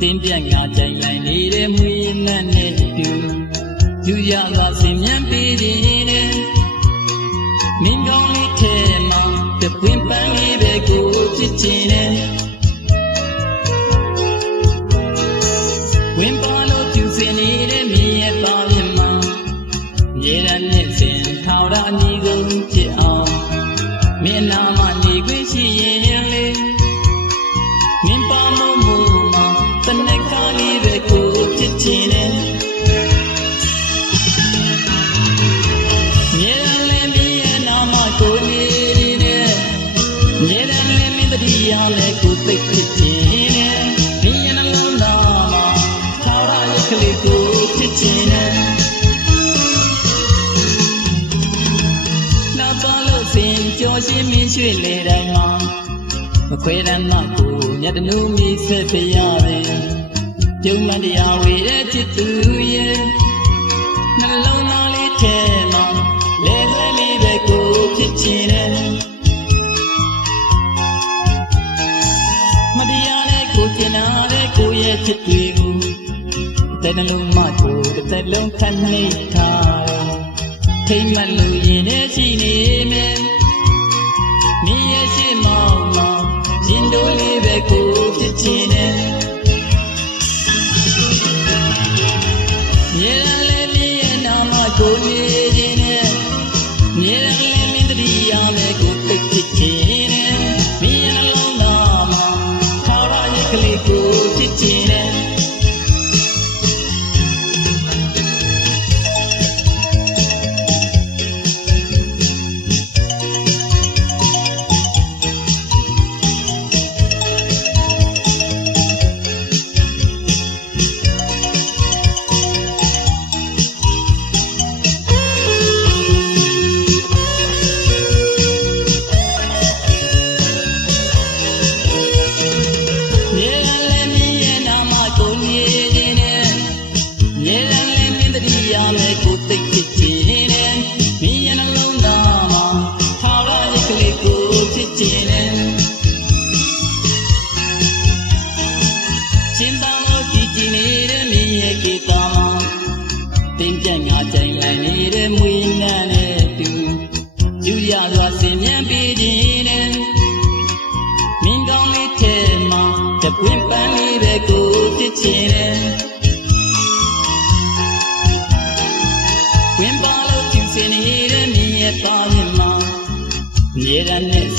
တင်းပြတ်ငါကြိုင်လိုက်နေတဲ့မွေးနှံ့နဲ့တူယူရလာစင်မြန်ပေးတယ်မင်းကောင်းလေးထဲမှာတပွင့်ပန်းလေးပဲကိုချစ်ချင်တယ်ဝင်ပါလို့ကျူစင်နေတဲ့မြည်ရဲ့ပါမြမမြေရနဲ့စင်ထောက်ရအညီကုန်ချစ်အောင်မင်းနာမနေခွင့်ရှိရင်လေမင်းပါမို့မှာတနက်ကားလေးပဲကိုချစ်ချင်တယ်မြေရလည်းမင်းရဲ့နာမကိုနေတယ်မြေရလည်းမင်းတတိယလည်းကိုသိချစ်ချင်တယ်မင်းရဲ့နှလုံးသားမှာထောက်ရရဲ့ကလေးကိုချစ်ချင်တယ်နောက်တော့လို့စင်ကြောရှင်းမင်းရွှေလေတိုင်းမှာမခွဲတမ်းမကိုမြတ်တနုမိဆက်ပြရတယ်ကျုံမတရားဝေတဲ့ချစ်သူရဲ့နှလုံးသားလေးထဲမှာလဲဆွဲလေးပဲကိုဖြစ်ချင်တယ်မတရားနဲ့ကိုကျင်နာတဲ့ကိုရဲ့ချစ်တွေကိုတဲ့နှလုံးမကိုတစ်သက်လုံးခန့်နှိပ်ထားထိမ့်မှတ်လို့ရင်နဲ့ရှိနေမယ်မင်းရဲ့ရှိမောင်းမှာရင်တို့လေးပဲကိုဖြစ်ချင်တယ်မြေရလည်းမင်းရဲ့နာမကိုနေခြင်းနဲ့မြေရလည်းမင်းတတိယလည်းကိုသိဖြစ်ချင်တယ်မင်းရဲ့နှလုံးသားမှာထောက်ရရဲ့ကလေးကိုဖြစ်ချင်တယ်ကိုသိဖြစ်ချင်တယ်မင်းရဲ့နှလုံးသားမှာထောက်ရရဲ့ကလေးကိုဖြစ်ချင်တယ်ရှင်သာမို့ကြည်ကြည်နေတဲ့မင်းရဲ့ကေတာမှာတင်းပြတ်ငါကြိုင်လိုက်နေတဲ့မွေးနှံ့နဲ့တူယူရစွာစင်မြန်ပေးခြင်းနဲ့မင်းကောင်းလေးထဲမှာတပွင့်ပန်းလေးပဲကိုဖြစ်ချင်တယ်ဝင်ပါလို့ကျူစင်နေတဲ့မြည်ရဲ့ပါမြမမြေရနဲ့စ